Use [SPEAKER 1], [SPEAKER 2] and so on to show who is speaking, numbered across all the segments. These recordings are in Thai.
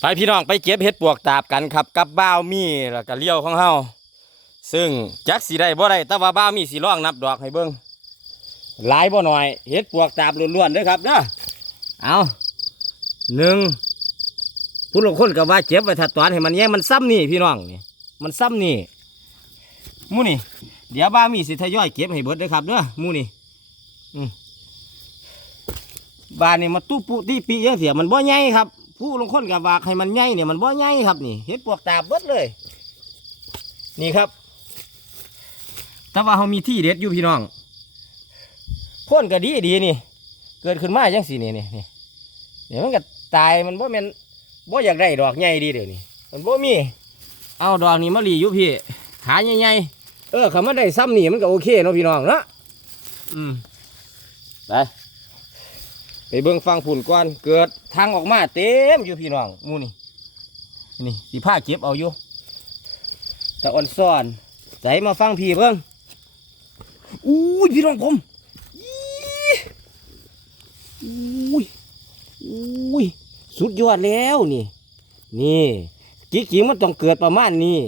[SPEAKER 1] ไปพี่น้องไปเก็บเห็ดปวกตาบกันครับกับบ้าวมีแล้วก็เลี้ยวของเฮาซึ่งจักสีได้บ่ได้แต่ว่าบ้าวมีสีร่องนับดอกให้เบิ่งหลายบ่หน่อยเห็ดปวกตาบล้วนๆเด้อครับเด้อเอาหนึ่งผู้ลงคนก็ว่าเก็บไว้ถ้าตอนให้มันแย่งมันซ้ำนี่พี่น้องนี่มันซ้ำนี่มู่นี่เดี๋ยวบ้าวมีสิทยอยเก็บให้เบิดเด้อครับเด้อมู่นี่อืมบ้านนี่มาตู้ปุตีปีเยังเสียมันบ่ใหญ่ครับ ผู้ลงคนกับว่าให้มันใหญ่เนี่ยมันบ่ใหญ่ครับนี่เห็ดปวกตาบเบิดเลย นี่ครับ แต่ว่าเขามีที่เด็ดอยู่พี่น้องพ่นก็ดีดีนี่ เกิดขึ้นมาจังสีนี่นี่นี่เดี๋ยวมันก็ตายมันบ่แม่นบ่อยากได้ดอกใหญ่ดีเดี๋ยวนี้มันบ่มี เอาดอกนี้มาหลีอยู่พี่ขาใหญ่ๆเออขามาได้ซ้ำนี่มันก็โอเคเนาะพี่น้องเนาะอืมไป ไปเบิ่งฟังผุ่นก่อนเกิดทางออกมาเต็มอยู่พี่น้องมูนี่นี่สีผ้าเก็บเอาอยู่ตะอ่อนซ่อนใส่มาฟังพี่เบิ่งอู้ยพี่น้องผมอี้อุ้ยอุ้ยสุดยอดแล้วนี่ นี่กิ๊กๆมันต้องเกิดประมาณนี้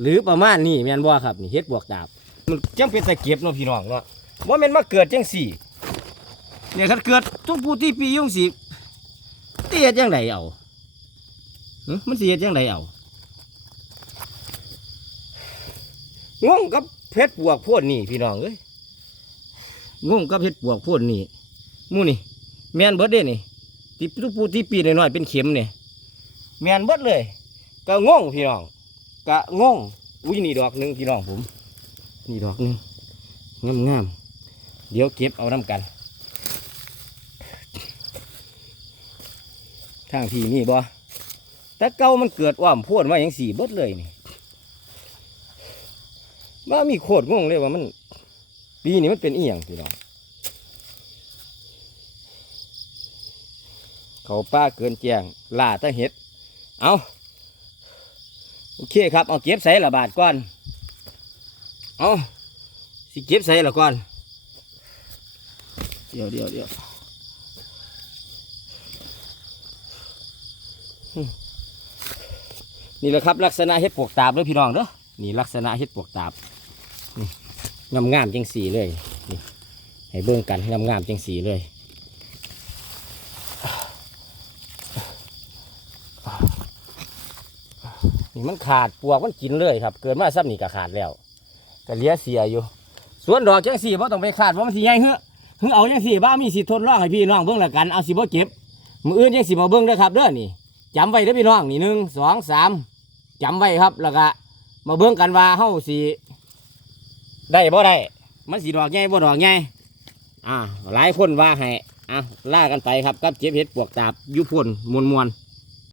[SPEAKER 1] หรือประมาณนี้แมนบ่ครับนี่เฮ็ดบวกดาบมันจังเป็นตะเก็บเนาะพี่น้องเนาะว่าแมนมาเกิดจังสี่ เนี่ยถ้าเกิดทุกผู้ที่ปียุ่งสิเตียจังไดเอาหึมันเสียจังไดเอางงกับเพชรปวกโพ่นนี่พี่น้องเอ้ยงงกับเพชรปวกโพ่นนี่หมู่นี่แมนเบิดเด้นี่ที่ทุกผู้ที่ปีน้อยๆเป็นเข็มเนี่ยแมนเบิดเลย ก็งงพี่น้องก็งงอุ้ยนี่ดอกหนึ่งพี่น้องผม นี่ดอกหนึ่งงามๆเดี๋ยวเก็บเอาน้ำกัน ทางที่นี่บ่แต่เก่ามันเกิดอ้อมโพดมาอย่างสี่เบิดเลยนี่ว่ามีโคตรงงเลยว่ามันปีนี้มันเป็นอีหยังพี่น้องเขาป้าเกินแจงล่าตะเห็ด เอาโอเคครับ เอาเก็บใส่ละบาทก่อน เอาสิเก็บใส่ละก่อน เดี๋ยวเดี๋ยวเดี๋ยว นี่แหละครับ ลักษณะเห็ดปวกตาบเด้อพี่น้องเด้อนี่ลักษณะเห็ดปวกตาบงามงามๆจังสีเลยนี่ให้เบิ่งกันงามงามๆจังสีเลยนี่มันขาดปวกมันกินเลยครับ เกิดมาซ้ำนี่ก็ขาดแล้วก็เลี้ยเสียอยู่ ส่วนดอกจังสีเพราะต้องไปขาดเพราะมันสีใหญ่เฮ้อเฮ้อเอาจังสีบ้ามีสิทธิ์ทดลองให้พี่น้องเบิ่งล้วกันเอาสิบ่เก็บมืออื่นจังสีมาเบิ่งเด้อครับเด้อนี่ จำไว้เด้อพี่น้องนี่หนึ่งสองสามจำไว้ครับแล้วก็มาเบิ่งกันว่าเฮาสิได้บ่ได้มันสีดอกใหญ่บ่ดอกใหญ่อ่าหลายคนว่าให้อะล่ากันไปครับกับเจ็บเห็ดปวกตาบยุพ่นมวนมวน